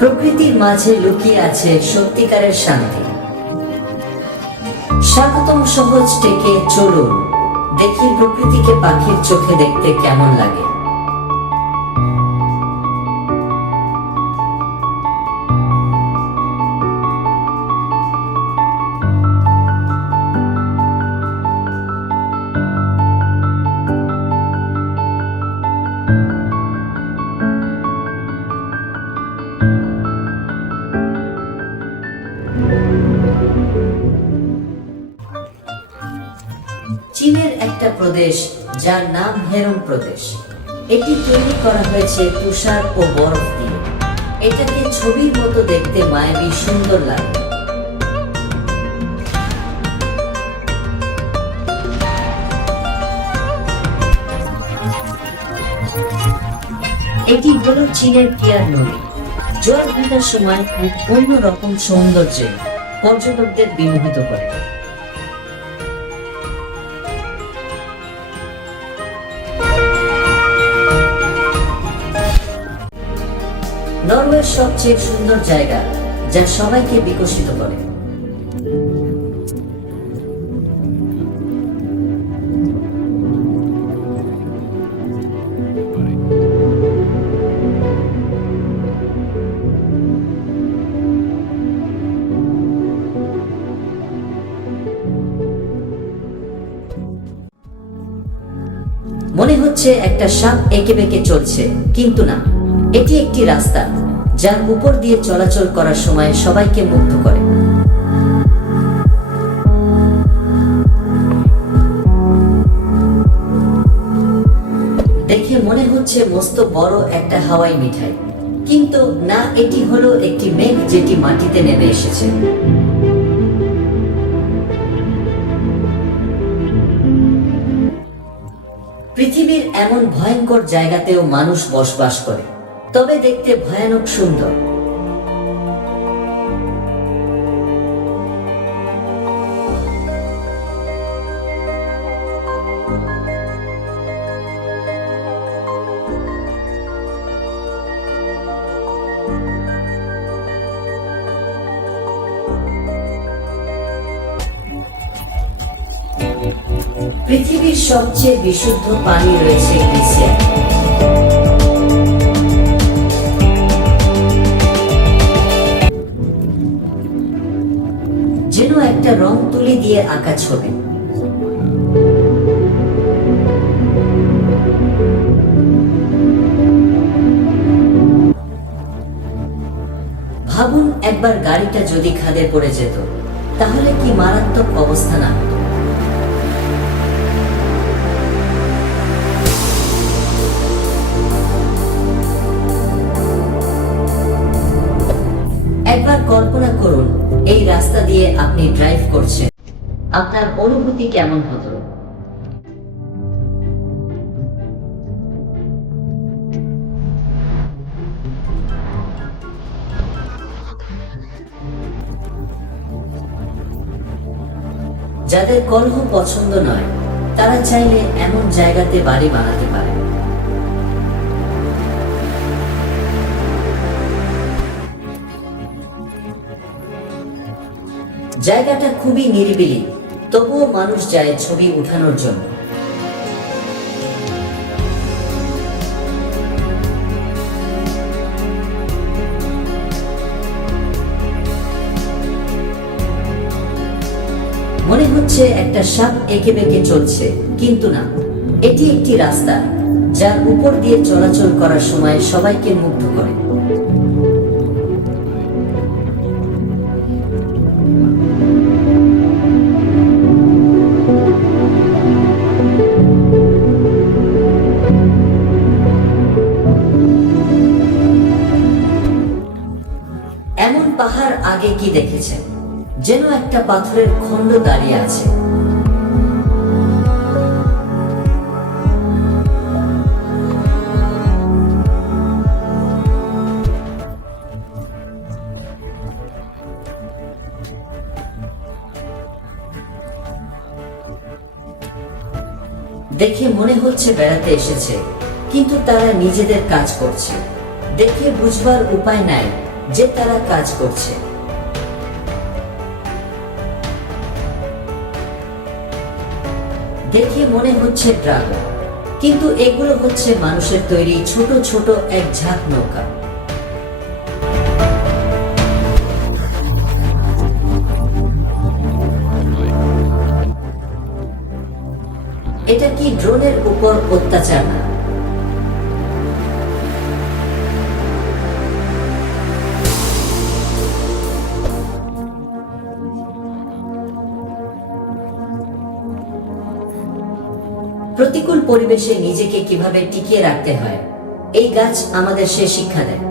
প্রকৃতির মাঝে লুকিয়ে আছে সত্যিকারের শান্তি। স্বাগতম সহজ টেকে চলুন, দেখি প্রকৃতিকে পাখির চোখে দেখতে কেমন লাগে। চীনের একটা প্রদেশ, যার নাম হেরং প্রদেশ। এটি তৈরি করা হয়েছে তুষার ও বরফ দিয়ে। এটাকে ছবির মতো দেখতে মায়াবী, সুন্দর লাগে। এটি হলো চীনের পিয়ার নদী। জল ভাটার সময় এক অন্য রকম সৌন্দর্যে পর্যটকদের বিমোহিত করে। নরওয়ের সবচেয়ে সুন্দর জায়গা, যা সবাইকে বিকশিত করে। মনে হচ্ছে একটা সাপ এঁকে বেঁকে চলছে, কিন্তু না, এটি একটি রাস্তা। যার উপর দিয়ে চলাচল করার সময় সবাইকে মুগ্ধ করে। দেখে মনে হচ্ছে মস্ত বড় একটা হাওয়াই মিঠাই। কিন্তু না, এটি হলো একটি মেঘ যেটি মাটিতে নেমে এসেছে। পৃথিবীর এমন ভয়ঙ্কর জায়গাতেও মানুষ বসবাস করে। তবে দেখতে ভয়ানক সুন্দর। পৃথিবীর সবচেয়ে বিশুদ্ধ পানি রয়েছে গ্লিসিয়ার যেন একটা রং তুলি দিয়ে আঁকা ছবি। ভাবুন একবার গাড়িটা যদি খাদে পড়ে যেত, তাহলে কি মারাত্মক অবস্থা না একবার কল্পনা করুন এই রাস্তা দিয়ে আপনি ড্রাইভ করছেন। আপনার অনুভূতি কেমন হতো যাদের কলহ পছন্দ নয়, তারা চাইলে এমন জায়গাতে বাড়ি বানাতে পারে। জায়গাটা খুবই নিরিবিলি, তবুও মানুষ যায় ছবি উঠানোর জন্য। মনে হচ্ছে একটা সাপ এঁকে বেঁকে চলছে, কিন্তু না। এটি একটি রাস্তা, যার উপর দিয়ে চলাচল করার সময় সবাইকে মুগ্ধ করে। এমন পাহাড় আগে কি দেখেছেন যেন একটা পাথরের খণ্ড দাঁড়িয়ে আছে। দেখে মনে হচ্ছে বেড়াতে এসেছে, কিন্তু তারা নিজেদের কাজ করছে। দেখে বুঝবার উপায় নাই। যে তারা কাজ করছে। দেখে মনে হচ্ছে ড্রাগন, কিন্তু এগুলো হচ্ছে মানুষের তৈরি ছোট ছোট এক ঝাঁক নৌকা। এটা কি ড্রোনের উপর অত্যাচার না? প্রতিকূল পরিবেশে নিজেকে কীভাবে টিকিয়ে রাখতে হয় এই গাছ আমাদের সে শিক্ষা দেয়।